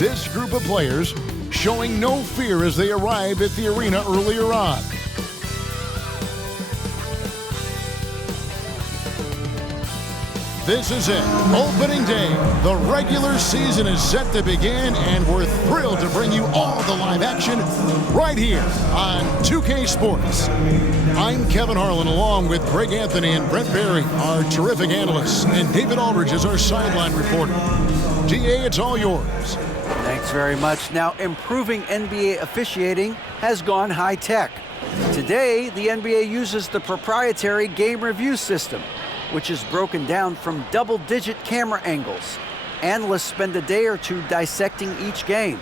this group of players showing no fear as they arrived at the arena earlier on. This is it, opening day. The regular season is set to begin, and we're thrilled to bring you all the live action right here on 2K Sports. I'm Kevin Harlan, along with Greg Anthony and Brent Berry, our terrific analysts, and David Aldridge is our sideline reporter. DA, it's all yours. Thanks very much. Now, improving NBA officiating has gone high-tech. Today, the NBA uses the proprietary game review system, which is broken down from double-digit camera angles. Analysts spend a day or two dissecting each game.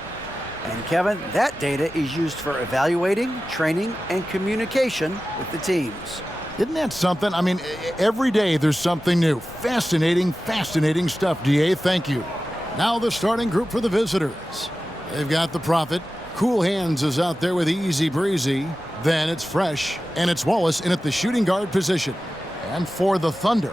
And Kevin, that data is used for evaluating, training, and communication with the teams. Isn't that something? I mean, every day there's something new. Fascinating, fascinating stuff, DA. Thank you. Now the starting group for the visitors. They've got the Prophet. Cool Hands is out there with Easy Breezy. Then it's Fresh, and it's Wallace in at the shooting guard position. And for the Thunder,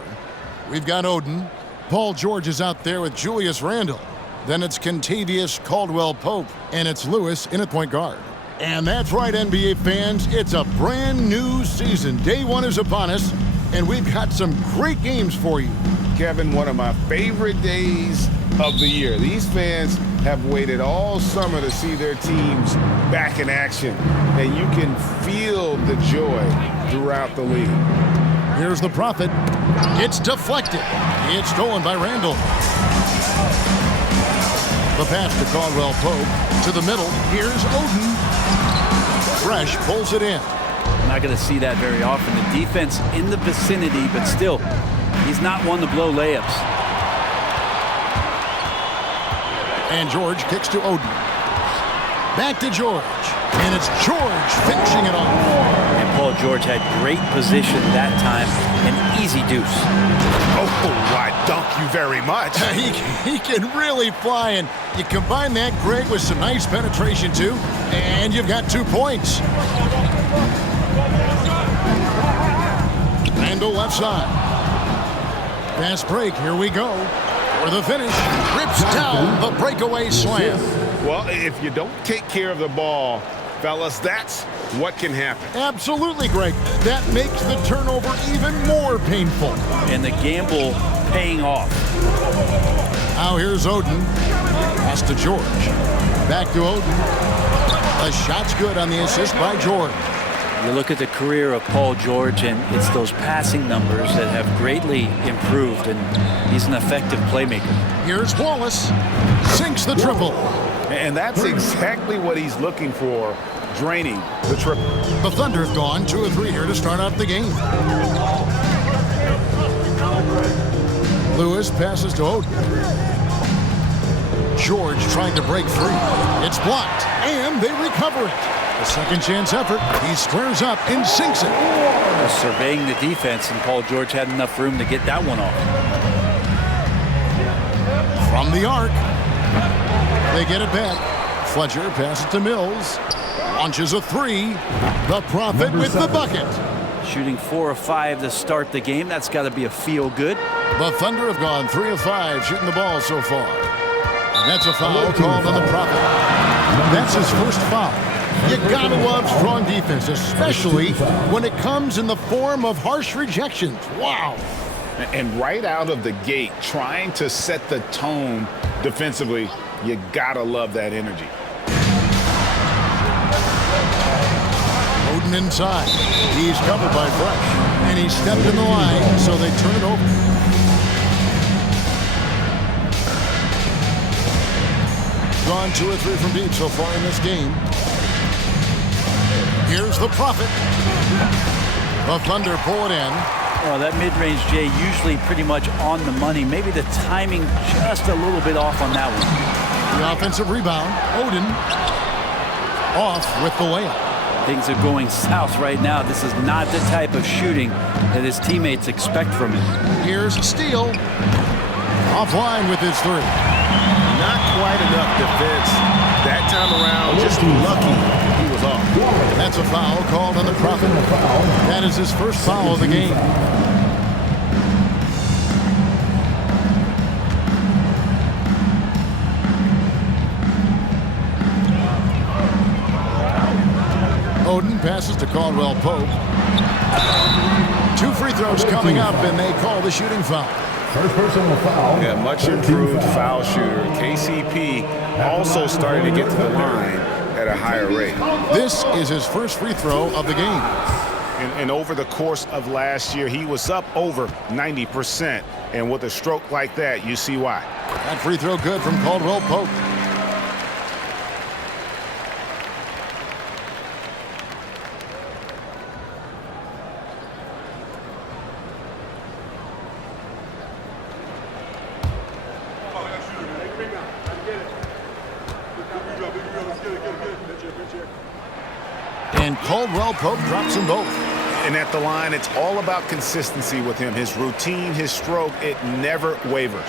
we've got Odin. Paul George is out there with Julius Randle. Then it's Kentavious Caldwell-Pope, and it's Lewis in at point guard. And that's right, NBA fans, it's a brand new season. Day one is upon us, and we've got some great games for you. Kevin, one of my favorite days of the year. These fans have waited all summer to see their teams back in action, and you can feel the joy throughout the league. Here's the Prophet. It's deflected. It's stolen by Randall. The pass to Caldwell-Pope. To the middle. Here's Odin. Fresh pulls it in. I'm not going to see that very often. The defense in the vicinity, but still, he's not one to blow layups. And George kicks to Odin. Back to George. And it's George finishing it off. And Paul George had great position that time. An easy deuce. Oh, why, thank you very much. He can really fly, and you combine that, Greg, with some nice penetration, too, and you've got 2 points. Randall left side. Fast break, here we go. For the finish, rips down the breakaway slam. Well, if you don't take care of the ball, fellas, that's what can happen. Absolutely, Greg. That makes the turnover even more painful. And the gamble paying off. Now here's Odin. Pass to George. Back to Odin. The shot's good on the assist by George. You look at the career of Paul George, and it's those passing numbers that have greatly improved, and he's an effective playmaker. Here's Wallace. Sinks the triple. And that's exactly what he's looking for, draining the triple. The Thunder have gone 2 of 3 here to start out the game. Lewis passes to Odin. George trying to break free. It's blocked, and they recover it. A second chance effort. He squares up and sinks it. Just surveying the defense, and Paul George had enough room to get that one off. From the arc. They get it back. Fletcher passes to Mills. Launches a 3. The Prophet with the bucket. Shooting 4 of 5 to start the game. That's got to be a feel good. The Thunder have gone 3 of 5 shooting the ball so far. And that's a foul called on the Prophet. That's his first foul. You gotta love strong defense, especially when it comes in the form of harsh rejections. Wow. And right out of the gate, trying to set the tone defensively, you gotta love that energy. Odin inside. He's covered by Fresh. And he stepped in the line, so they turn it over. Gone 2 or 3 from deep so far in this game. Here's the Prophet. The Thunder pull it in. Well, that mid-range, Jay, usually pretty much on the money. Maybe the timing just a little bit off on that one. The offensive rebound. Odin off with the layup. Things are going south right now. This is not the type of shooting that his teammates expect from him. Here's Steele. Offline with his 3. Not quite enough defense that time around. Just lucky he was off. That's a foul called on the Prophet. That is his first foul of the game. Oden passes to Caldwell Pope. 2 free throws coming up, and they call the shooting foul. First personal foul. Yeah, much improved foul shooter. KCP also starting to get to the line at a higher rate. This is his first free throw of the game. And over the course of last year, he was up over 90%. And with a stroke like that, you see why. That free throw good from Caldwell Pope. And Caldwell Pope drops them both. And at the line, it's all about consistency with him. His routine, his stroke, it never wavers.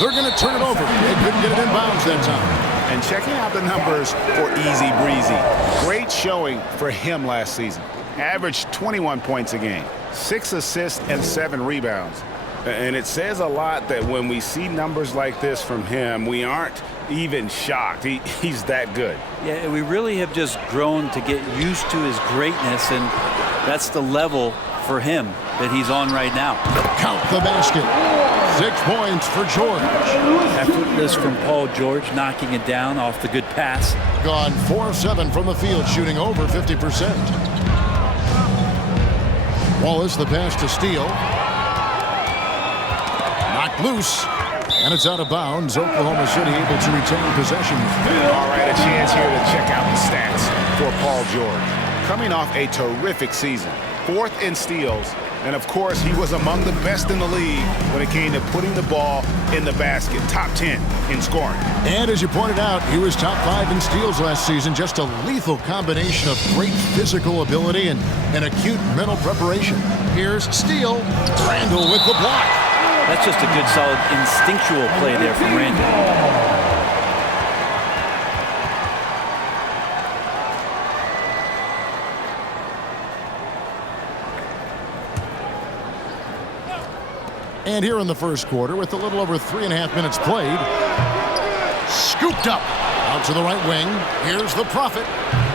They're going to turn it over. They couldn't get it in bounds that time. And checking out the numbers for Easy Breezy. Great showing for him last season. Averaged 21 points a game, 6 assists and 7 rebounds. And it says a lot that when we see numbers like this from him, we aren't even shocked. He's that good. Yeah, we really have just grown to get used to his greatness, and that's the level for him that he's on right now. Count the basket. 6 points for George. Effortless from Paul George, knocking it down off the good pass. Gone 4 of 7 from the field, shooting over 50%. Wallace, the pass to Steele. Knocked loose. And it's out of bounds. Oklahoma City able to retain possession. All right, a chance here to check out the stats for Paul George. Coming off a terrific season. 4th in steals. And, of course, he was among the best in the league when it came to putting the ball in the basket. Top 10 in scoring. And as you pointed out, he was top 5 in steals last season. Just a lethal combination of great physical ability and acute mental preparation. Here's Steele. Randall with the block. That's just a good, solid, instinctual play there from Randall. And here in the first quarter, with a little over 3.5 minutes played, scooped up out to the right wing. Here's the Prophet.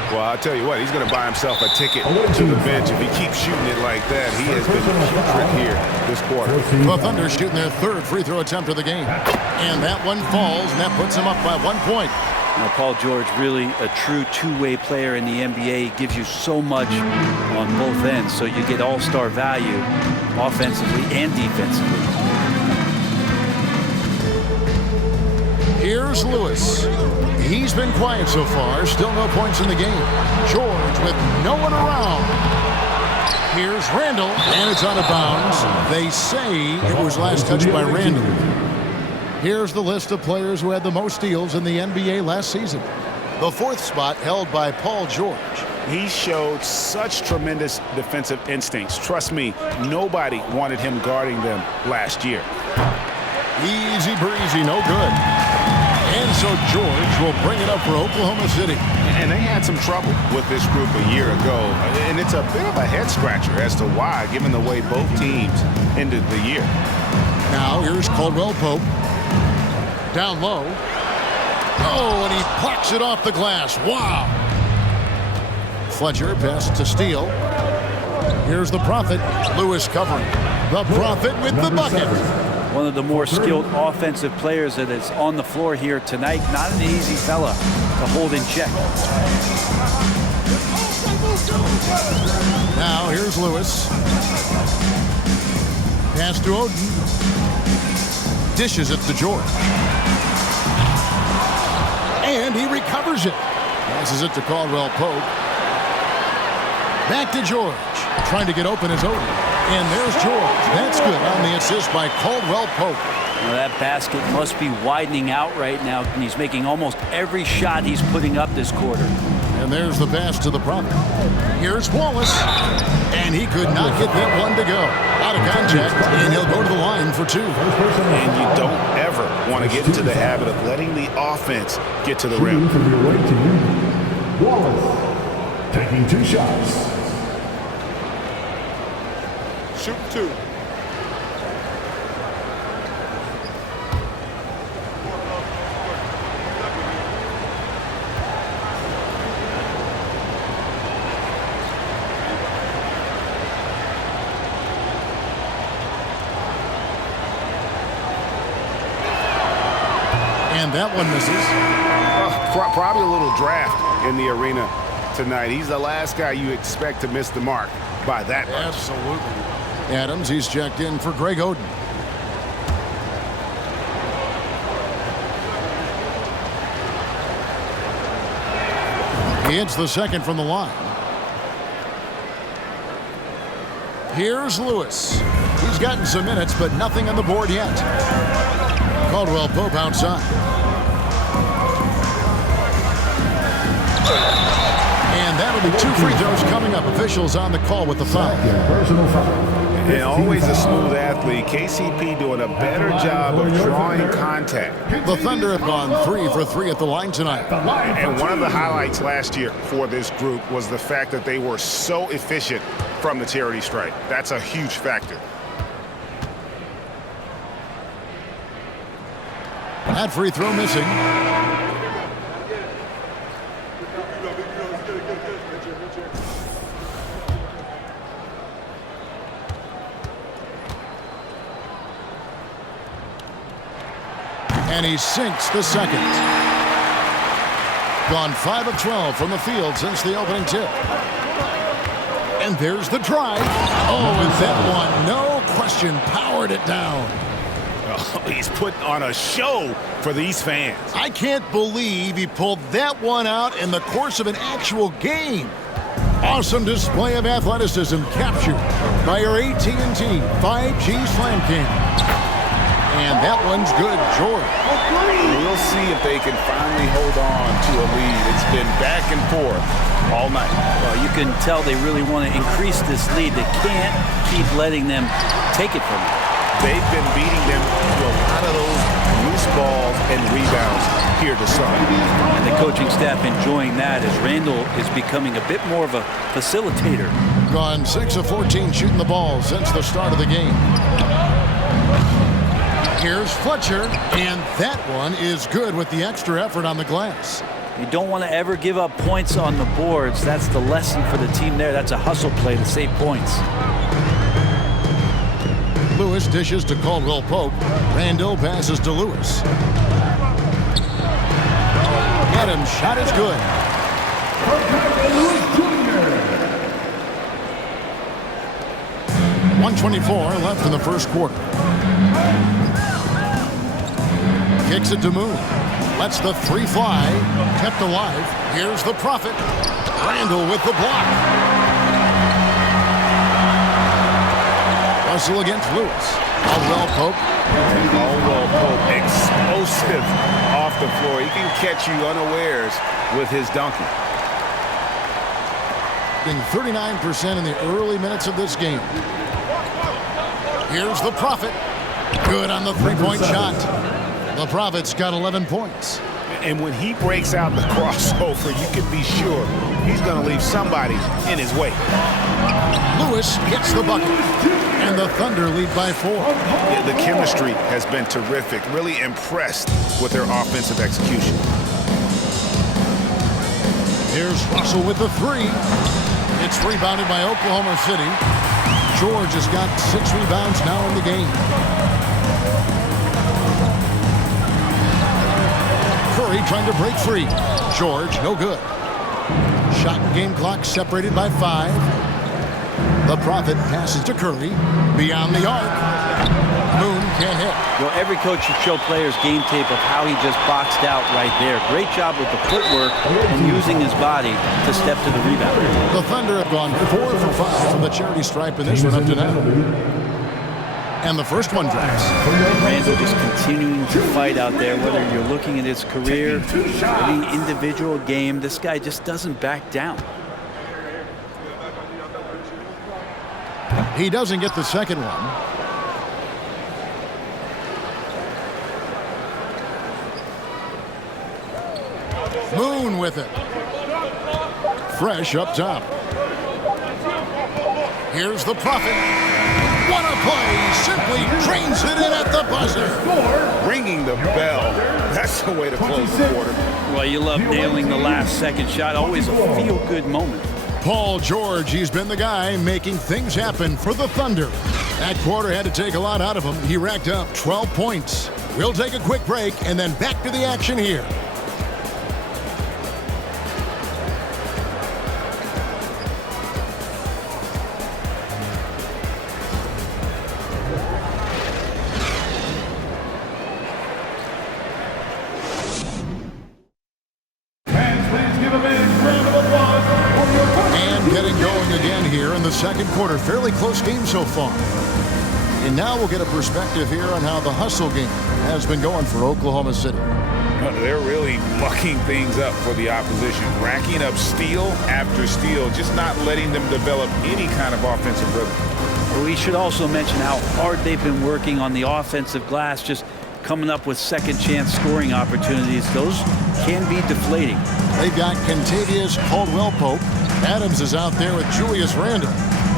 Well, I'll tell you what, he's going to buy himself a ticket to the bench if he keeps shooting it like that. He has been putrid here this quarter. The Thunder shooting their 3rd free throw attempt of the game. And that one falls, and that puts him up by 1 point. Now, Paul George, really a true two-way player in the NBA. He gives you so much on both ends, so you get all-star value offensively and defensively. Here's Lewis. He's been quiet so far. Still no points in the game. George with no one around. Here's Randall, and it's out of bounds. They say it was last touched by Randall. Here's the list of players who had the most steals in the NBA last season. The 4th spot held by Paul George. He showed such tremendous defensive instincts. Trust me, nobody wanted him guarding them last year. Easy breezy, no good. And so George will bring it up for Oklahoma City. And they had some trouble with this group a year ago. And it's a bit of a head-scratcher as to why, given the way both teams ended the year. Now here's Caldwell Pope. Down low. Oh, and he plucks it off the glass. Wow. Fletcher passes to Steele. Here's the Prophet. Lewis covering. The Prophet with the bucket. One of the more skilled offensive players that is on the floor here tonight. Not an easy fella to hold in check. Now here's Lewis. Pass to Oden. Dishes it to George. And he recovers it. Passes it to Caldwell Pope. Back to George. Trying to get open is Oden. And there's George. That's good on the assist by Caldwell Pope. Well, that basket must be widening out right now, and he's making almost every shot he's putting up this quarter. And there's the pass to the Prophet. Here's Wallace. And he could not get that one to go. Out of contact, and he'll go to the line for 2. And you don't ever want to get into the habit of letting the offense get to the rim. From your right to you, Wallace, taking 2 shots. Shoot 2. And that one misses. Probably a little draft in the arena tonight. He's the last guy you expect to miss the mark by that much. Absolutely. Adams, he's checked in for Greg Oden. He hits the second from the line. Here's Lewis. He's gotten some minutes, but nothing on the board yet. Caldwell Pope outside. And that'll be 2 free throws coming up. Officials on the call with the foul. Personal foul. And always a smooth athlete. KCP doing a better job of drawing contact. The Thunder have gone 3 for 3 at the line tonight. And one of the highlights last year for this group was the fact that they were so efficient from the charity stripe. That's a huge factor. That free throw missing. And he sinks the second. Gone 5 of 12 from the field since the opening tip. And there's the drive. Oh, and that one, no question, powered it down. Oh, he's putting on a show for these fans. I can't believe he pulled that one out in the course of an actual game. Awesome display of athleticism captured by your AT&T 5G Slam Cam. And that one's good, George. We'll see if they can finally hold on to a lead. It's been back and forth all night. Well, you can tell they really want to increase this lead. They can't keep letting them take it from them. They've been beating them to a lot of those loose balls and rebounds here to start. And the coaching staff enjoying that as Randall is becoming a bit more of a facilitator. Gone 6 of 14 shooting the ball since the start of the game. Here's Fletcher, and that one is good with the extra effort on the glass. You don't want to ever give up points on the boards. That's the lesson for the team there. That's a hustle play to save points. Lewis dishes to Caldwell Pope. Randall passes to Lewis. Adams' shot is good. 1:24 left in the first quarter. Kicks it to Moon. Lets the 3 fly. Kept alive. Here's the Prophet. Randall with the block. Russell against Lewis. Caldwell Pope. Caldwell Pope, explosive off the floor. He can catch you unawares with his dunking. 39% in the early minutes of this game. Here's the Prophet. Good on the 3-point shot. The Prophet's got 11 points. And when he breaks out the crossover, you can be sure he's going to leave somebody in his way. Lewis gets the bucket. And the Thunder lead by 4. Yeah, the chemistry has been terrific. Really impressed with their offensive execution. Here's Russell with the 3. It's rebounded by Oklahoma City. George has got 6 rebounds now in the game. Curry trying to break free. George, no good. Shot and game clock separated by 5. The Prophet passes to Curry. Beyond the arc. Moon can't hit. Well, every coach should show players game tape of how he just boxed out right there. Great job with the footwork and using his body to step to the rebound. The Thunder have gone 4 for 5 from the charity stripe in this one up to now. And the first one drops. Randall just continuing to fight out there, whether you're looking at his career, any individual game, this guy just doesn't back down. He doesn't get the second one. Moon with it. Fresh up top. Here's the Prophet. What a play! Simply drains it in at the buzzer. Ringing the bell. That's the way to close the quarter. Well, you love nailing the last second shot. Always a feel-good moment. Paul George, he's been the guy making things happen for the Thunder. That quarter had to take a lot out of him. He racked up 12 points. We'll take a quick break and then back to the action here. And getting going again here in the second quarter. Fairly close game so far. And now we'll get a perspective here on how the hustle game has been going for Oklahoma City. They're really mucking things up for the opposition, racking up steal after steal, just not letting them develop any kind of offensive rhythm. We should also mention how hard they've been working on the offensive glass, just coming up with second chance scoring opportunities. Those can be deflating. They've got Contavious Caldwell-Pope. Adams is out there with Julius Randle.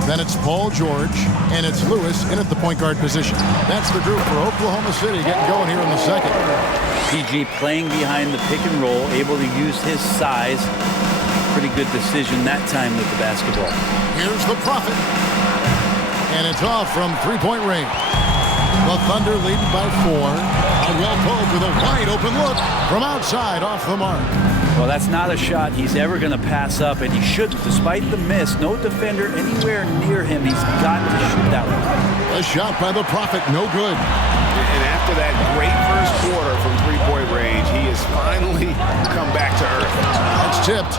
Then it's Paul George, and it's Lewis in at the point guard position. That's the group for Oklahoma City getting going here in the second. PG playing behind the pick and roll, able to use his size. Pretty good decision that time with the basketball. Here's the Prophet. And it's off from three-point range. The Thunder leading by 4. Caldwell-Pope with a wide open look from outside off the mark. Well, that's not a shot he's ever going to pass up, and he shouldn't. Despite the miss, no defender anywhere near him. He's got to shoot that one. A shot by the Prophet, no good. And after that great first quarter from three-point range, he has finally come back to earth. That's tipped.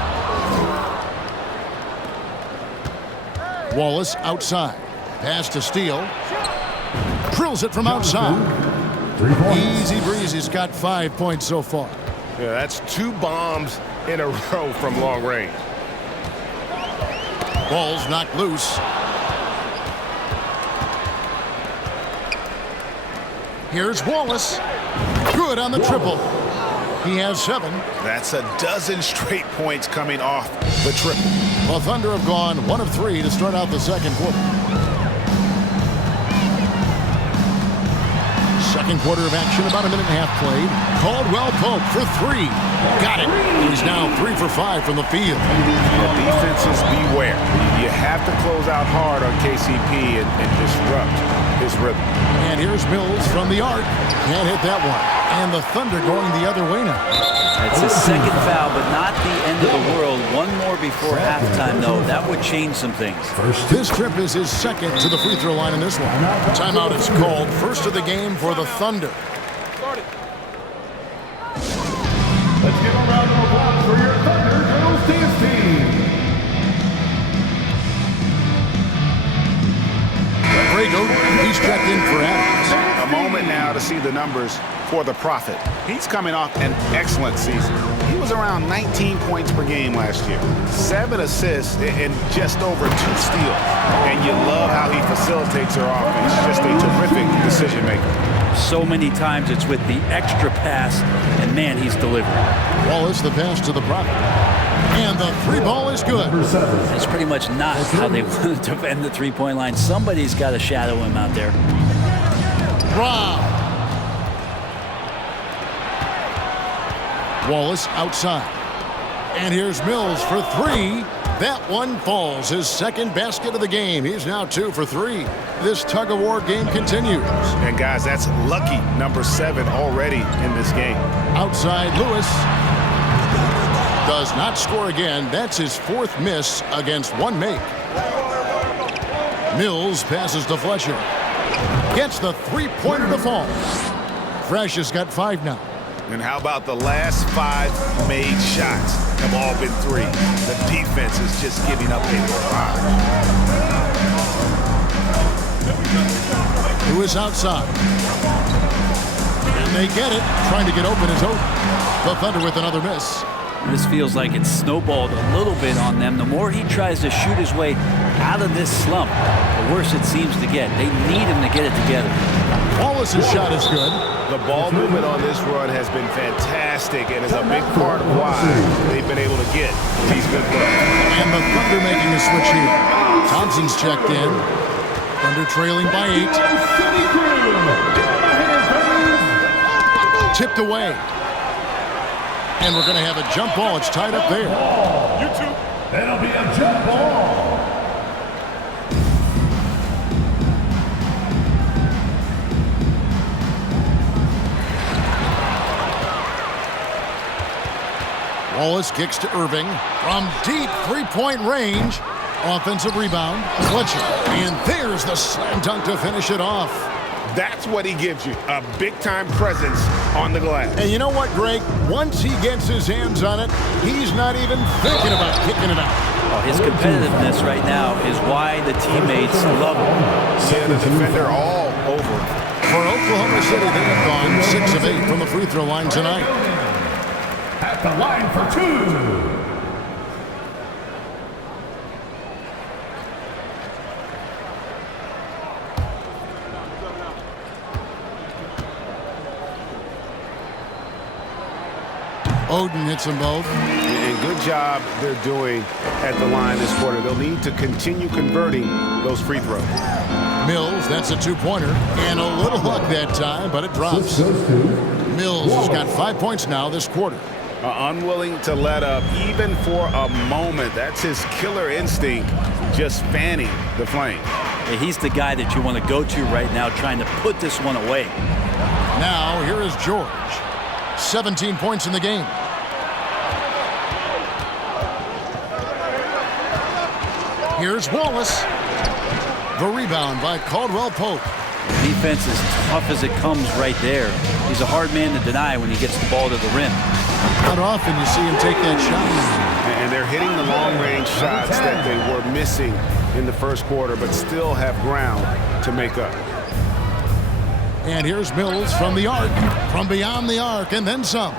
Wallace outside. Pass to Steele. Drills it from outside. 3 points. Easy breeze. He's got 5 points so far. Yeah, that's 2 bombs in a row from long range. Ball's knocked loose. Here's Wallace. Good on the triple. He has 7. That's a dozen straight points coming off the triple. The Thunder have gone 1 of 3 to start out the second quarter. Second quarter of action, about a minute and a half played. Caldwell-Pope for 3. Got it. He's now 3 for 5 from the field. Yeah, defenses beware. You have to close out hard on KCP and disrupt his rhythm. And here's Mills from the arc. Can't hit that one. And the Thunder going the other way now. It's his second foul, but not the end of the world. One more before halftime, though. That would change some things. This trip is his second to the free throw line in this one. Timeout is called. First of the game for the Thunder. Let's give a round of applause for your Thunder Girls Dance Team. Brago, he's checked in for Adams. A moment now to see the numbers for the Prophet. He's coming off an excellent season. He was around 19 points per game last year, 7 assists and just over 2 steals. And you love how he facilitates their offense. Just a terrific decision maker. So many times it's with the extra pass, and man, he's delivering. Wallace, the pass to the Prophet. And the 3 ball is good. It's pretty much not how they want to defend the three-point line. Somebody's got to shadow him out there. Wow. Wallace outside. And here's Mills for 3. That one falls. His second basket of the game. He's now 2 for 3. This tug-of-war game continues. And guys, that's lucky number 7 already in this game. Outside Lewis. Does not score again. That's his 4th miss against 1 make. Mills passes to Fletcher. Gets the 3-pointer to fall. Fresh has got 5 now. And how about the last 5 made shots have all been 3. The defense is just giving up a barrage. Who is outside? And they get it. Trying to get open is open. The Thunder with another miss. This feels like it's snowballed a little bit on them. The more he tries to shoot his way out of this slump, the worse it seems to get. They need him to get it together. Wallace's shot is good. The ball movement on this run has been fantastic and is a big part of why they've been able to get these good runs. And the Thunder making a switch here. Thompson's checked in. Thunder trailing by 8. Tipped away. And we're going to have a jump ball. It's tied up there. That'll be a jump ball. Wallace kicks to Irving from deep three-point range. Offensive rebound, Fletcher. And there's the slam dunk to finish it off. That's what he gives you, a big-time presence on the glass. And you know what, Greg? Once he gets his hands on it, he's not even thinking about kicking it out. Oh, his competitiveness right now is why the teammates love him. Yeah, the defender all over him. For Oklahoma City, they have gone 6 of 8 from the free throw line tonight. At the line for two. Oden hits them both. And good job they're doing at the line this quarter. They'll need to continue converting those free throws. Mills, that's a two-pointer. And a little luck that time, but it drops. Mills has got 5 points now this quarter. Unwilling to let up even for a moment. That's his killer instinct, just fanning the flame. Hey, he's the guy that you want to go to right now, trying to put this one away. Now, here is George. 17 points in the game. Here's Wallace. The rebound by Caldwell Pope. Defense is tough as it comes right there. He's a hard man to deny when he gets the ball to the rim. Not often you see him take that shot. And they're hitting the long-range shots that they were missing in the first quarter, but still have ground to make up. And here's Mills from the arc, from beyond the arc, and then some.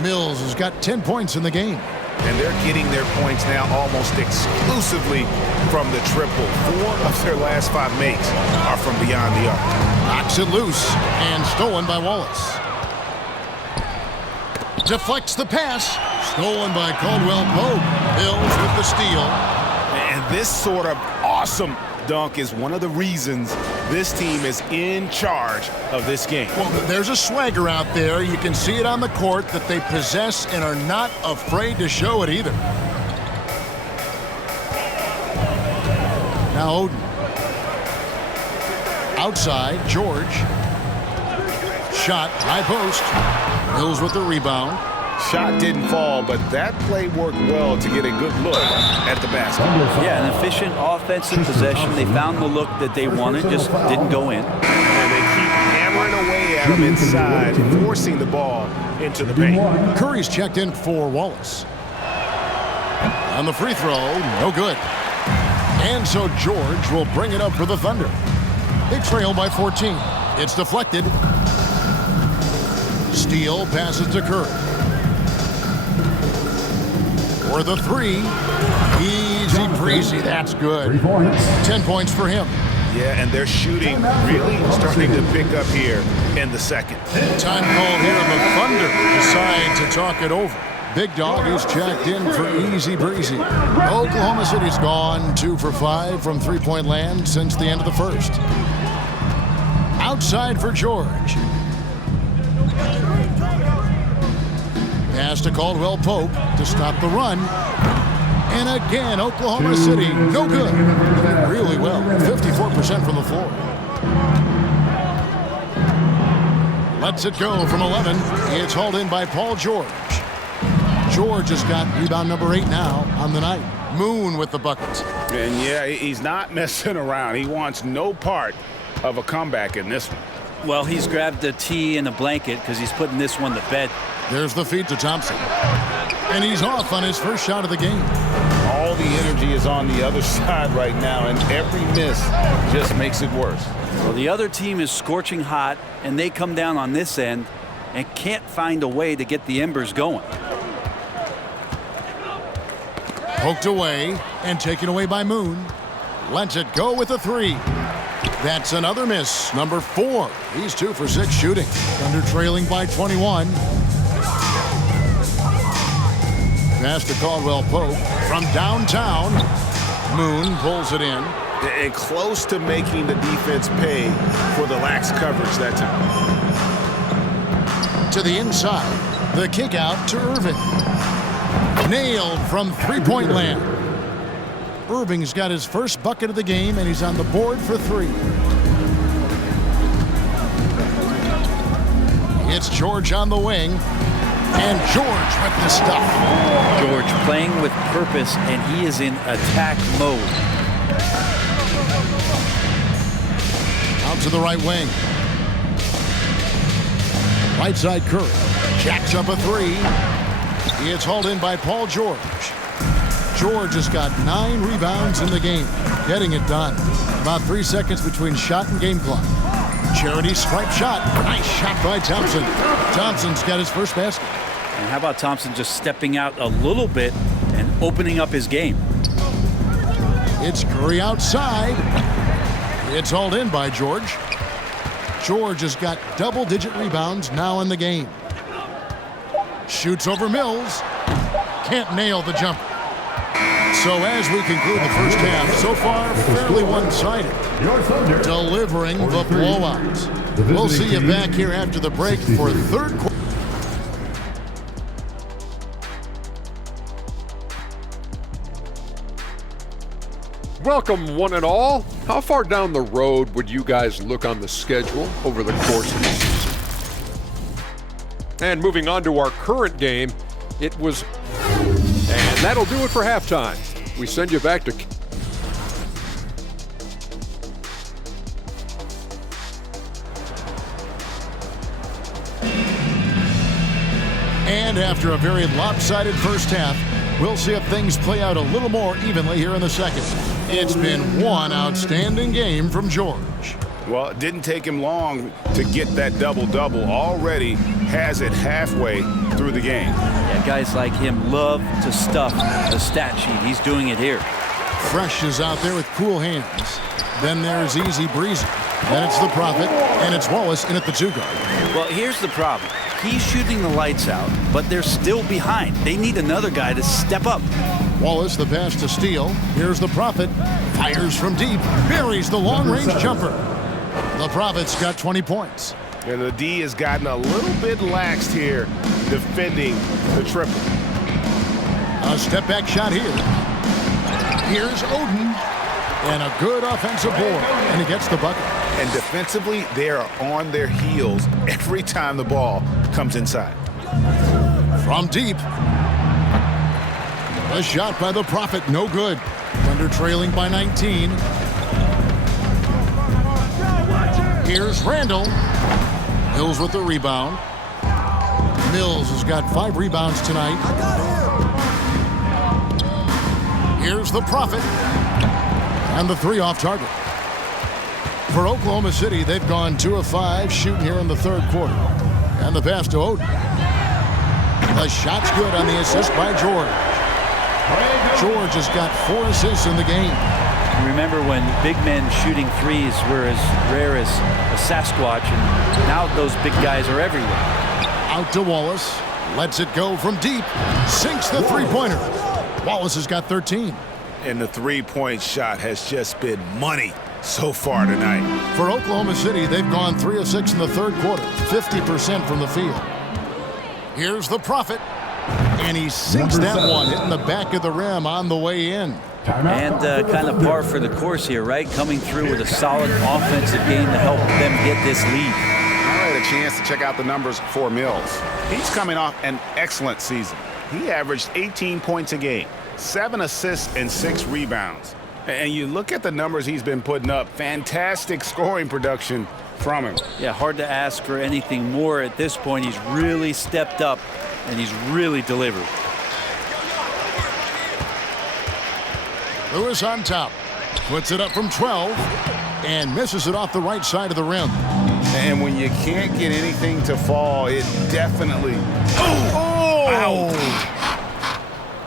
Mills has got 10 points in the game. And they're getting their points now almost exclusively from the triple. 4 of their last 5 makes are from beyond the arc. Knocks it loose and stolen by Wallace. Deflects the pass. Stolen by Caldwell Pope. Mills with the steal. And this sort of awesome dunk is one of the reasons this team is in charge of this game. Well, there's a swagger out there. You can see it on the court that they possess and are not afraid to show it either. Now Oden. Outside, George. Shot, high post. Mills with the rebound. Shot didn't fall, but that play worked well to get a good look at the basket. Yeah, an efficient offensive possession. They found the look that they wanted, just didn't go in. And they keep hammering away at him inside, forcing the ball into the paint. Curry's checked in for Wallace. On the free throw, no good. And so George will bring it up for the Thunder. They trail by 14. It's deflected. Steele passes to Curry. For the three. Easy breezy. That's good. 3 points. 10 points for him. Yeah, and their shooting really starting to pick up here in the second. Time called here. The Thunder decide to talk it over. Big Dog is checked in for easy breezy. Oklahoma City's gone 2 for 5 from three-point land since the end of the first. Outside for George. Pass to Caldwell Pope to stop the run. And again, Oklahoma City, no good. Really well, 54% from the floor. Lets it go from 11. It's hauled in by Paul George. George has got rebound number 8 now on the night. Moon with the buckets. And yeah, he's not messing around. He wants no part of a comeback in this one. Well, he's grabbed a tee and a blanket because he's putting this one to bed. There's the feed to Thompson. And he's off on his first shot of the game. All the energy is on the other side right now, and every miss just makes it worse. Well, the other team is scorching hot, and they come down on this end and can't find a way to get the embers going. Poked away and taken away by Moon. Lets it go with a 3. That's another miss. Number 4. He's 2 for 6 shooting. Thunder trailing by 21. Pass to Caldwell Pope from downtown. Moon pulls it in. And close to making the defense pay for the lax coverage that time. To the inside. The kick out to Irving. Nailed from three-point land. Irving's got his first bucket of the game, and he's on the board for 3. It's George on the wing. And George with the stuff. George playing with purpose, and he is in attack mode. Out to the right wing. Right side Curry. Jacks up a three. He is hauled in by Paul George. George has got 9 rebounds in the game. Getting it done. About 3 seconds between shot and game clock. Charity stripe shot. Nice shot by Thompson. Thompson's got his first basket. And how about Thompson just stepping out a little bit and opening up his game? It's Curry outside. It's hauled in by George. George has got double-digit rebounds now in the game. Shoots over Mills. Can't nail the jumper. So as we conclude the first half, so far fairly one-sided. Delivering the blowout. We'll see you back here after the break for third quarter. Welcome, one and all. How far down the road would you guys look on the schedule over the course of the season? And moving on to our current game, it was... And that'll do it for halftime. We send you back to... And after a very lopsided first half, we'll see if things play out a little more evenly here in the second. It's been one outstanding game from George. Well, it didn't take him long to get that double-double. Already has it halfway through the game. Yeah, guys like him love to stuff the stat sheet. He's doing it here. Fresh is out there with cool hands. Then there's Easy Breezy. Then it's the Prophet, and it's Wallace in at the 2 guard. Well, here's the problem. He's shooting the lights out, but they're still behind. They need another guy to step up. Wallace, the pass to Steele. Here's the Prophet. Fires from deep. Buries the long-range jumper. The Prophet's got 20 points. And the D has gotten a little bit laxed here defending the triple. A step-back shot here. Here's Oden. And a good offensive board. And he gets the bucket. And defensively, they are on their heels every time the ball comes inside. From deep. A shot by the Prophet, no good. Thunder trailing by 19. Here's Randall. Mills with the rebound. Mills has got 5 rebounds tonight. Here's the Prophet. And the 3 off target. For Oklahoma City, they've gone 2 of 5 shooting here in the third quarter. And the pass to Oden. The shot's good on the assist by George. George has got 4 assists in the game. Remember when big men shooting threes were as rare as a Sasquatch, and now those big guys are everywhere. Out to Wallace. Lets it go from deep. Sinks the three-pointer. Wallace has got 13. And the three-point shot has just been money so far tonight. For Oklahoma City, they've gone 3 of 6 in the third quarter. 50% from the field. Here's the Prophet. And he sinks that one, hitting the back of the rim on the way in. And kind of par for the course here, right? Coming through with a solid offensive game to help them get this lead. I had a chance to check out the numbers for Mills. He's coming off an excellent season. He averaged 18 points a game, 7 assists, and 6 rebounds. And you look at the numbers he's been putting up, fantastic scoring production from him. Yeah, hard to ask for anything more at this point. He's really stepped up, and he's really delivered. Lewis on top. Puts it up from 12 and misses it off the right side of the rim. And when you can't get anything to fall, it definitely...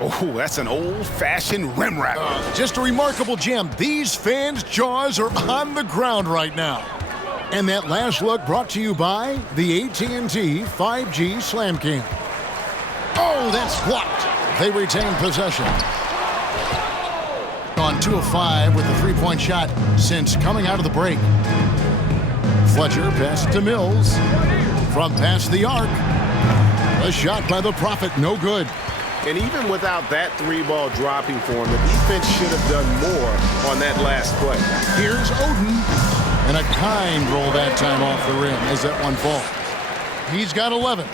Oh, that's an old-fashioned rim wrap. Just a remarkable jam. These fans' jaws are on the ground right now. And that last look brought to you by the AT&T 5G Slam Cam. Oh, that's blocked. They retain possession. On 2 of 5 with a 3-point shot since coming out of the break. Fletcher pass to Mills. From past the arc. A shot by the Prophet, no good. And even without that 3-ball dropping for him, the defense should have done more on that last play. Here's Oden. And a kind roll that time off the rim as that one falls. He's got 11.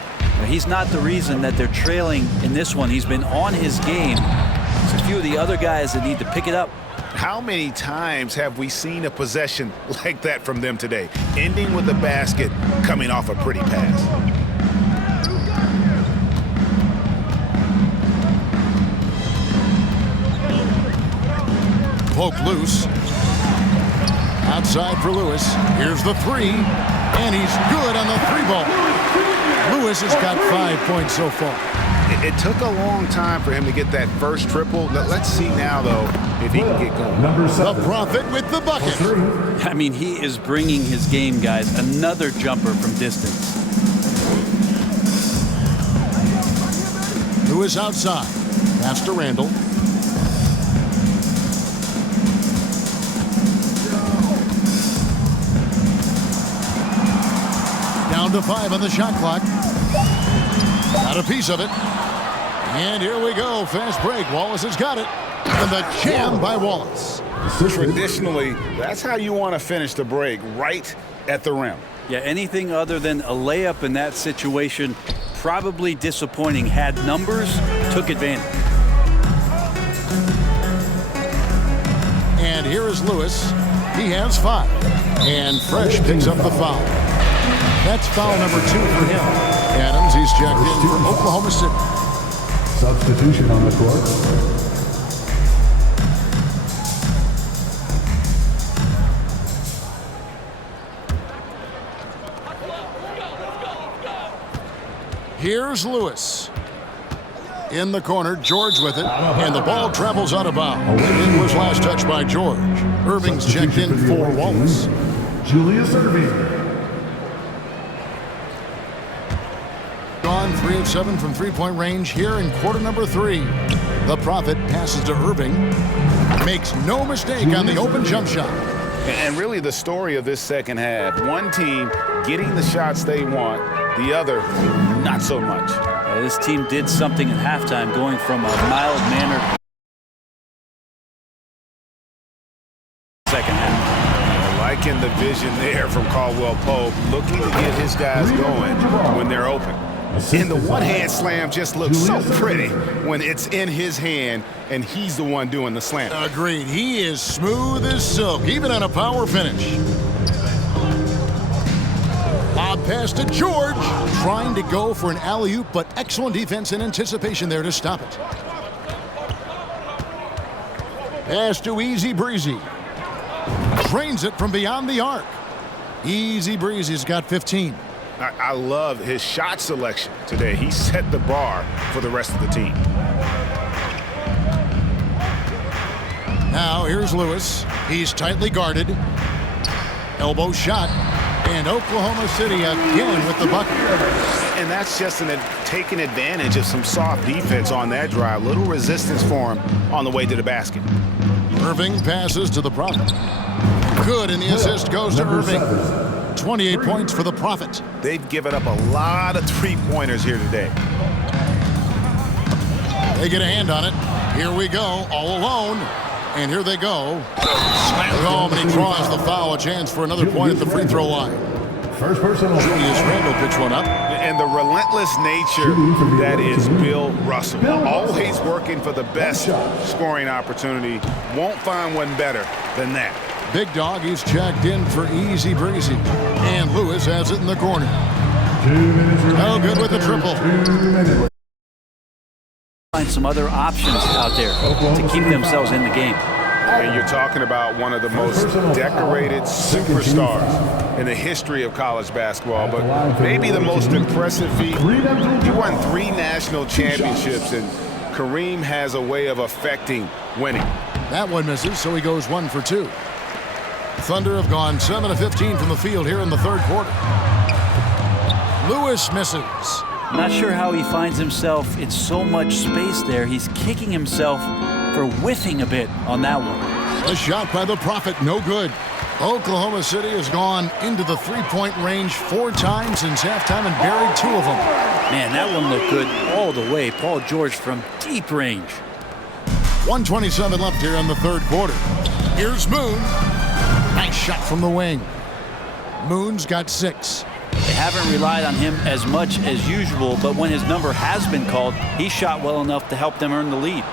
He's not the reason that they're trailing in this one. He's been on his game. There's a few of the other guys that need to pick it up. How many times have we seen a possession like that from them today, ending with a basket coming off a pretty pass? Poke loose. Outside for Lewis. Here's the three. And he's good on the three ball. Lewis has got 5 points so far. It took a long time for him to get that first triple. Let's see now, though, if he can get going. The Prophet with the bucket. I mean, he is bringing his game, guys. Another jumper from distance. Lewis outside. Pass to Randall. Down to 5 on the shot clock. Got a piece of it. And here we go. Fast break. Wallace has got it. And the jam by Wallace. Traditionally, that's how you want to finish the break, right at the rim. Yeah, anything other than a layup in that situation, probably disappointing. Had numbers, took advantage. And here is Lewis. He has 5. And Fresh picks up the foul. That's foul number 2 for him. Adams, he's checked in from Oklahoma City. Substitution on the court. Here's Lewis. In the corner, George with it. And the ball travels out of bounds. It was last touched by George. Irving's checked in for Wallace. Julius Irving. Gone 3 of 7 from three-point range here in quarter number 3. The Prophet passes to Irving. Makes no mistake on the open jump shot. And really the story of this second half, one team getting the shots they want, the other not so much. This team did something at halftime, going from a mild-mannered second half. Liking the vision there from Caldwell Pope, looking to get his guys going when they're open. And the one-hand slam just looks so pretty when it's in his hand and he's the one doing the slam. Agreed. He is smooth as silk, even on a power finish. Lob pass to George. Trying to go for an alley-oop, but excellent defense and anticipation there to stop it. Pass to Easy Breezy. Drains it from beyond the arc. Easy Breezy's got 15. I love his shot selection today. He set the bar for the rest of the team. Now here's Lewis. He's tightly guarded. Elbow shot. And Oklahoma City again with the bucket. And that's just taking advantage of some soft defense on that drive. Little resistance for him on the way to the basket. Irving passes to the Prophet. Good, and the assist goes to Irving. 28 points for the Prophet. They've given up a lot of three-pointers here today. They get a hand on it. Here we go, all alone. And here they go. Slammed home, and he draws the foul. A chance for another point at the free throw line. First personal. Julius Randle picks one up. And the relentless nature that is Bill Russell. Always working for the best scoring opportunity. Won't find one better than that. Big Dog, he's checked in for Easy Breezy. And Lewis has it in the corner. 2 minutes remaining. No good with the triple. 2 minutes. Find some other options out there to keep themselves in the game. And you're talking about one of the most decorated superstars in the history of college basketball, but maybe the most impressive feat. He won 3 national championships, and Kareem has a way of affecting winning. That one misses, so he goes 1 for 2. Thunder have gone 7 of 15 from the field here in the third quarter. Lewis misses. Not sure how he finds himself in so much space there. He's kicking himself for whiffing a bit on that one. A shot by the Prophet, no good. Oklahoma City has gone into the three-point range 4 times since halftime and buried 2 of them. Man, that one looked good all the way. Paul George from deep range. 1:27 left here in the third quarter. Here's Moon. Nice shot from the wing. Moon's got 6. haven't relied on him as much as usual, but when his number has been called, he shot well enough to help them earn the lead.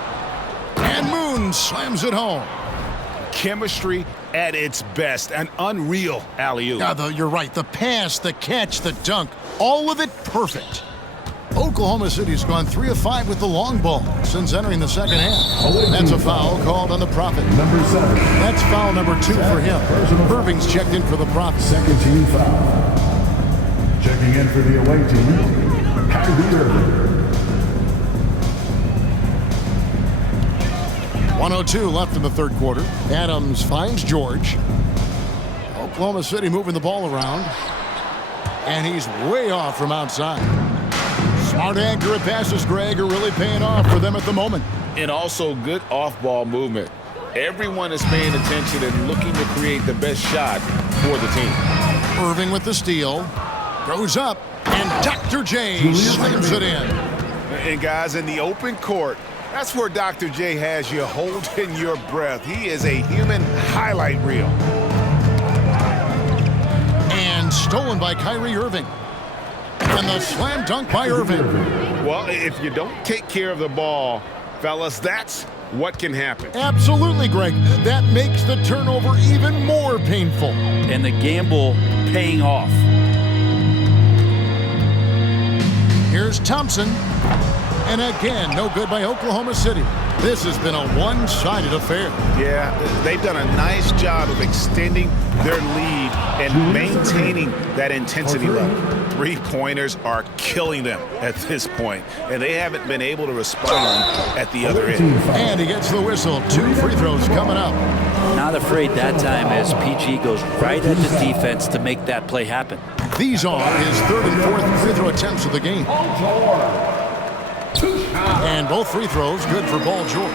And Moon slams it home. Chemistry at its best. An unreal alley-oop. Yeah, you're right. The pass, the catch, the dunk, all of it perfect. Oklahoma City's gone 3 of 5 with the long ball since entering the second half. That's a foul called on the Prophet. Number 7. That's foul number 2 for him. Irving's checked in for the Prophet. Second team foul. Checking in for the away team, Kyrie Irving. 1:02 left in the third quarter. Adams finds George. Oklahoma City moving the ball around. And he's way off from outside. Smart, accurate passes, Greg, are really paying off for them at the moment. And also good off-ball movement. Everyone is paying attention and looking to create the best shot for the team. Irving with the steal. Goes up. And Dr. J slams it in. And guys, in the open court, that's where Dr. J has you holding your breath. He is a human highlight reel. And stolen by Kyrie Irving. And the slam dunk by Irving. Well, if you don't take care of the ball, fellas, that's what can happen. Absolutely, Greg. That makes the turnover even more painful. And the gamble paying off. Here's Thompson. And again, no good by Oklahoma City. This has been a one-sided affair. Yeah, they've done a nice job of extending their lead and maintaining that intensity level. Three-pointers are killing them at this point, and they haven't been able to respond at the other end. And he gets the whistle. 2 free throws coming up. Not afraid that time as PG goes right at the defense to make that play happen. These are his 3rd and 4th free throw attempts of the game. And both free throws good for Paul George.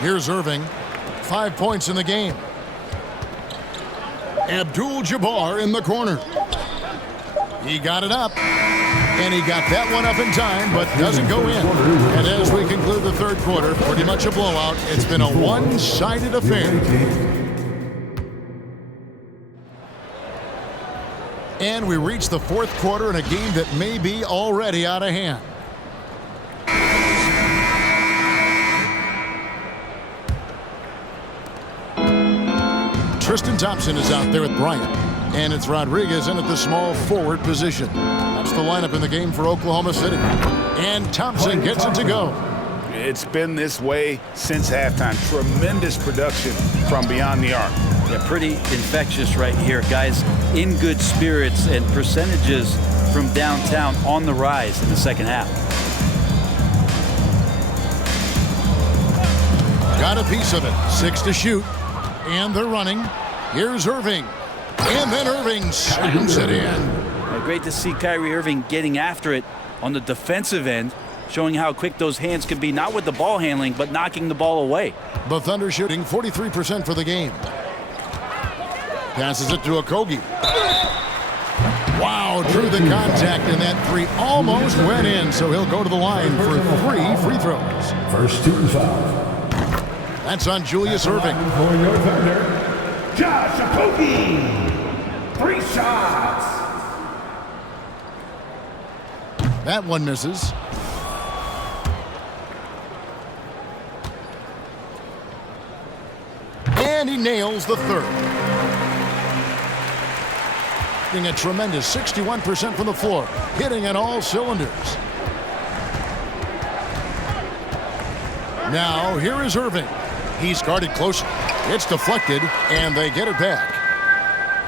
Here's Irving. 5 points in the game. Abdul-Jabbar in the corner. He got it up. And he got that one up in time, but doesn't go in. And as we conclude the third quarter, pretty much a blowout. It's been a one-sided affair. And we reach the fourth quarter in a game that may be already out of hand. Tristan Thompson is out there with Bryant. And it's Rodriguez in at the small forward position. That's the lineup in the game for Oklahoma City. And Thompson gets it to go. It's been this way since halftime. Tremendous production from beyond the arc. Yeah, pretty infectious right here. Guys in good spirits and percentages from downtown on the rise in the second half. Got a piece of it. 6 to shoot. And they're running. Here's Irving. And then Irving slams it in. Great to see Kyrie Irving getting after it on the defensive end, showing how quick those hands can be, not with the ball handling, but knocking the ball away. The Thunder shooting 43% for the game. Passes it to Okogie. Wow, drew the contact, and that 3 almost went in, so he'll go to the line for 3 free throws. First team foul. That's on Julius Irving. For your Thunder, Josh Okogie. 3 shots. That one misses. And he nails the third. Hitting a tremendous 61% from the floor. Hitting on all cylinders. Now, here is Irving. He's guarded closely. It's deflected, and they get it back.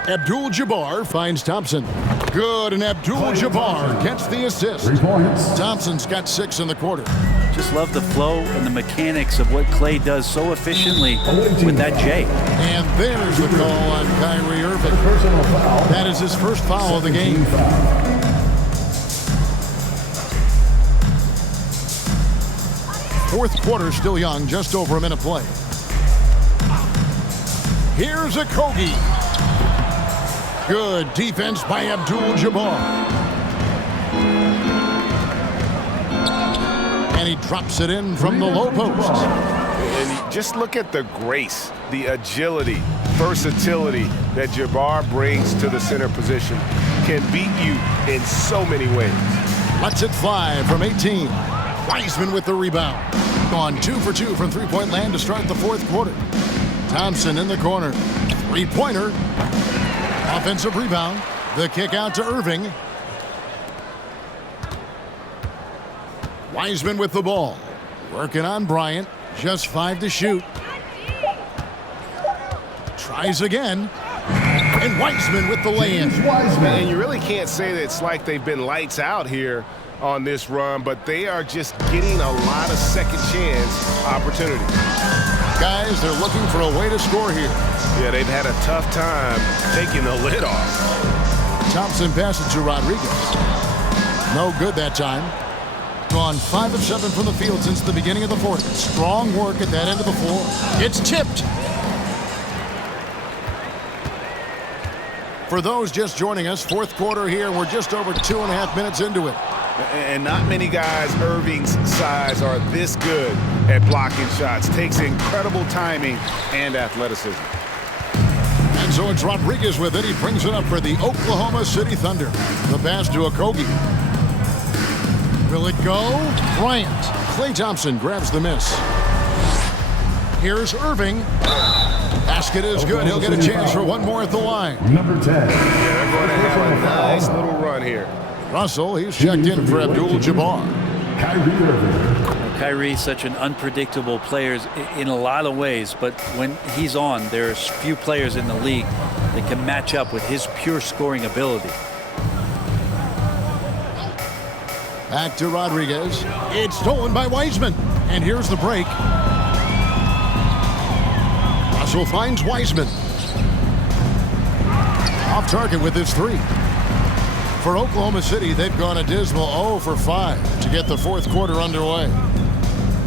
Abdul-Jabbar finds Thompson. Good, and Abdul-Jabbar gets the assist. 3 points. Thompson's got 6 in the quarter. Just love the flow and the mechanics of what Clay does so efficiently with that J. And there's the call on Kyrie Irving. Personal foul. That is his first foul of the game. Fourth quarter still young, just over a minute play. Here's Okogie. Good defense by Abdul-Jabbar. And he drops it in from the low post. And just look at the grace, the agility, versatility that Jabbar brings to the center position. Can beat you in so many ways. Lets it fly from 18. Wiseman with the rebound. Gone 2 for 2 from three-point land to start the fourth quarter. Thompson in the corner. Three-pointer. Offensive rebound. The kick out to Irving. Wiseman with the ball. Working on Bryant. Just 5 to shoot. Tries again. And Wiseman with the lay-in. And you really can't say that it's like they've been lights out here on this run, but they are just getting a lot of second chance opportunities. Guys, they're looking for a way to score here. Yeah, they've had a tough time taking the lid off. Thompson passes to Rodriguez. No good that time. Gone 5 of 7 from the field since the beginning of the fourth. Strong work at that end of the floor. It's tipped. For those just joining us, fourth quarter here. We're just over 2.5 minutes into it. And not many guys Irving's size are this good at blocking shots. Takes incredible timing and athleticism. And so it's Rodriguez with it. He brings it up for the Oklahoma City Thunder. The pass to Okogie. Will it go? Bryant. Klay Thompson grabs the miss. Here's Irving. Basket is good. He'll get a chance for one more at the line. Number 10. Yeah, they're going to have a nice little run here. Russell, he's checked in for Abdul-Jabbar. Kyrie Irving. Kyrie's such an unpredictable player in a lot of ways, but when he's on, there's few players in the league that can match up with his pure scoring ability. Back to Rodriguez. It's stolen by Wiseman. And here's the break. Russell finds Wiseman. Off target with his three. For Oklahoma City, they've gone a dismal 0 for 5 to get the fourth quarter underway.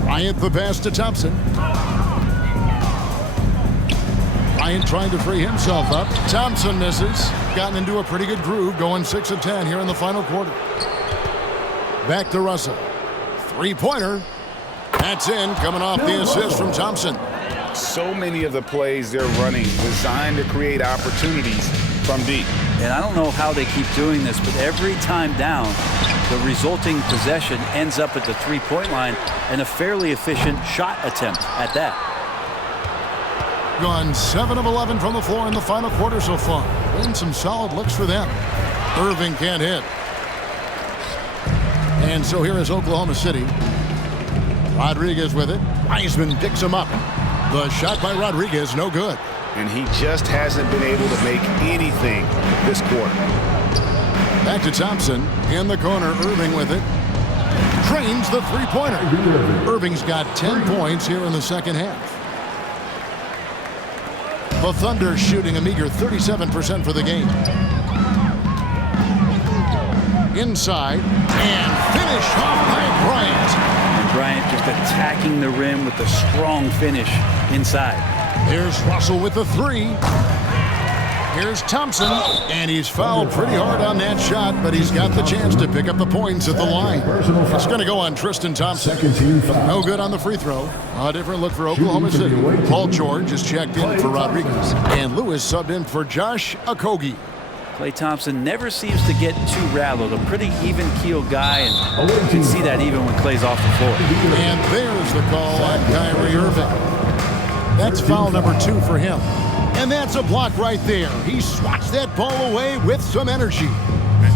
Bryant the pass to Thompson. Bryant trying to free himself up. Thompson misses. Gotten into a pretty good groove, going 6 of 10 here in the final quarter. Back to Russell. Three-pointer. That's in, coming off the assist from Thompson. So many of the plays they're running designed to create opportunities from deep. And I don't know how they keep doing this, but every time down, the resulting possession ends up at the three-point line and a fairly efficient shot attempt at that. Gone 7 of 11 from the floor in the final quarter so far. Been some solid looks for them. Irving can't hit. And so here is Oklahoma City. Rodriguez with it. Wiseman picks him up. The shot by Rodriguez, no good. And he just hasn't been able to make anything this quarter. Back to Thompson. In the corner, Irving with it. Drains the three-pointer. Irving's got 10 points here in the second half. The Thunder shooting a meager 37% for the game. Inside, and finish off by Bryant. And Bryant just attacking the rim with a strong finish inside. Here's Russell with the three. Here's Thompson, and he's fouled pretty hard on that shot, but he's got the chance to pick up the points at the line. It's going to go on Tristan Thompson. No good on the free throw. A different look for Oklahoma City. Paul George is checked in for Rodriguez, and Lewis subbed in for Josh Okogie. Klay Thompson never seems to get too rattled. A pretty even-keeled guy, and you can see that even when Klay's off the floor. And there's the call on Kyrie Irving. That's foul number 2 for him. And that's a block right there. He swats that ball away with some energy.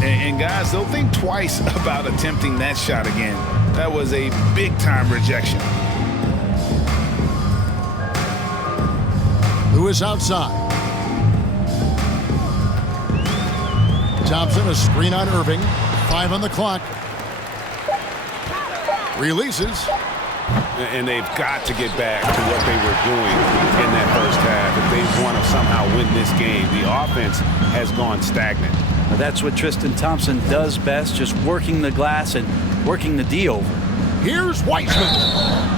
And guys, don't think twice about attempting that shot again. That was a big-time rejection. Lewis outside. Thompson, a screen on Irving. 5 on the clock. Releases. And they've got to get back to what they were doing in that first half. If they want to somehow win this game, the offense has gone stagnant. That's what Tristan Thompson does best, just working the glass and working the D over. Here's Wiseman.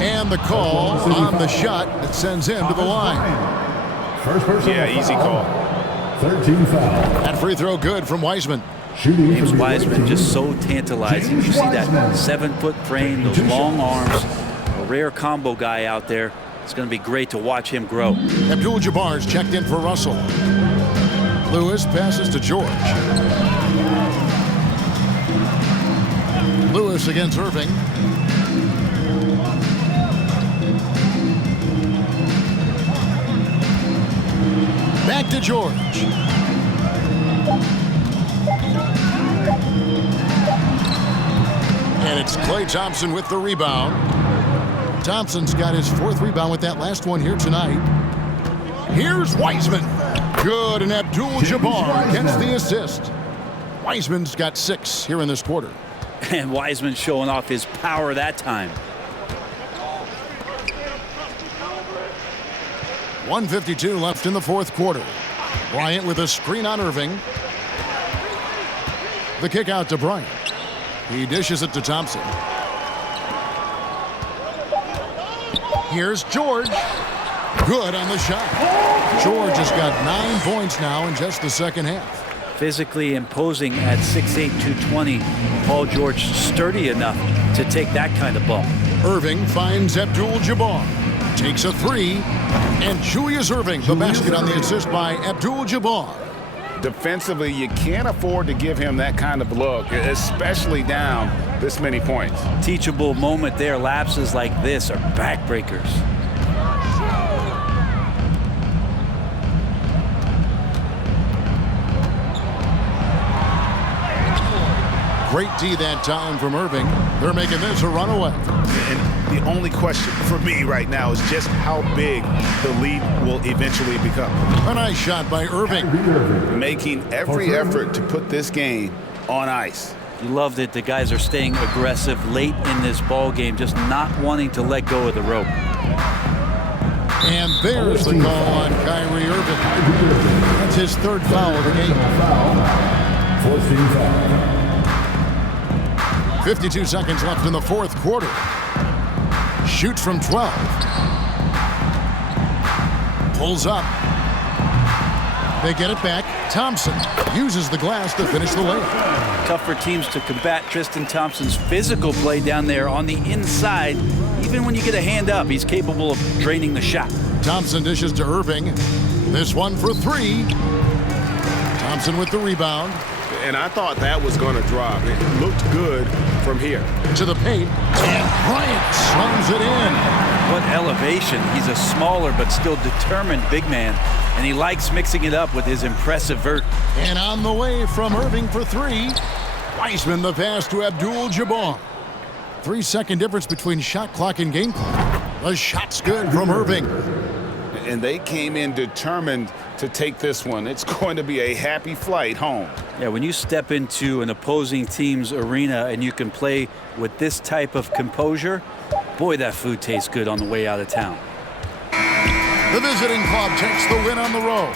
And the call on the shot that sends him to the line. First person. Yeah, easy call. 13 foul. That free throw good from Wiseman. James Wiseman just so tantalizing. You see that 7-foot frame, those long arms, a rare combo guy out there. It's going to be great to watch him grow. Abdul-Jabbar's checked in for Russell. Lewis passes to George. Lewis against Irving. Back to George. And it's Klay Thompson with the rebound. Thompson's got his 4th rebound with that last one here tonight. Here's Wiseman. Good, and Abdul-Jabbar gets the assist. Wiseman's got 6 here in this quarter. And Wiseman showing off his power that time. 1:52 left in the 4th quarter. Bryant with a screen on Irving. The kick out to Bryant. He dishes it to Thompson. Here's George. Good on the shot. George has got 9 points now in just the second half. Physically imposing at 6'8", 220. Paul George sturdy enough to take that kind of ball. Irving finds Abdul-Jabbar. Takes a 3. And Julius Irving, the basket on the assist by Abdul-Jabbar. Defensively, you can't afford to give him that kind of look, especially down this many points. Teachable moment there. Lapses like this are backbreakers. Great D that time from Irving. They're making this a runaway. And the only question for me right now is just how big the lead will eventually become. A nice shot by Irving. Making every effort to put this game on ice. You love that the guys are staying aggressive late in this ball game, just not wanting to let go of the rope. And there's the call on Kyrie Irving. That's his 3rd foul of the game. 52 seconds left in the 4th quarter. Shoots from 12. Pulls up. They get it back. Thompson uses the glass to finish the layup. Tough for teams to combat Tristan Thompson's physical play down there on the inside. Even when you get a hand up, he's capable of draining the shot. Thompson dishes to Irving. This one for 3. Thompson with the rebound. And I thought that was going to drop. It looked good from here. To the paint. And Bryant slams it in. What elevation. He's a smaller but still determined big man. And he likes mixing it up with his impressive vert. And on the way from Irving for 3. Wiseman the pass to Abdul-Jabbar. 3-second difference between shot clock and game clock. The shot's good from Irving. And they came in determined to take this one. It's going to be a happy flight home. Yeah, when you step into an opposing team's arena and you can play with this type of composure, boy, that food tastes good on the way out of town. The visiting club takes the win on the road.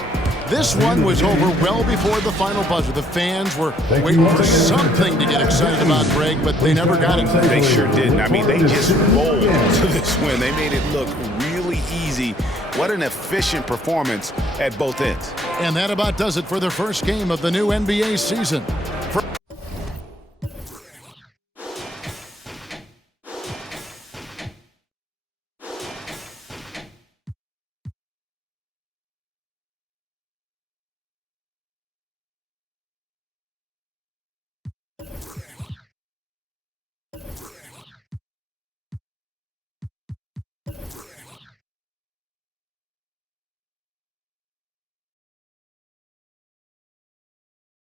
This one was over well before the final buzzer. The fans were waiting for something to get excited about, Greg, but they never got it. They sure didn't. I mean, they just rolled to this win. They made it look really easy. What an efficient performance at both ends. And that about does it for the first game of the new NBA season. For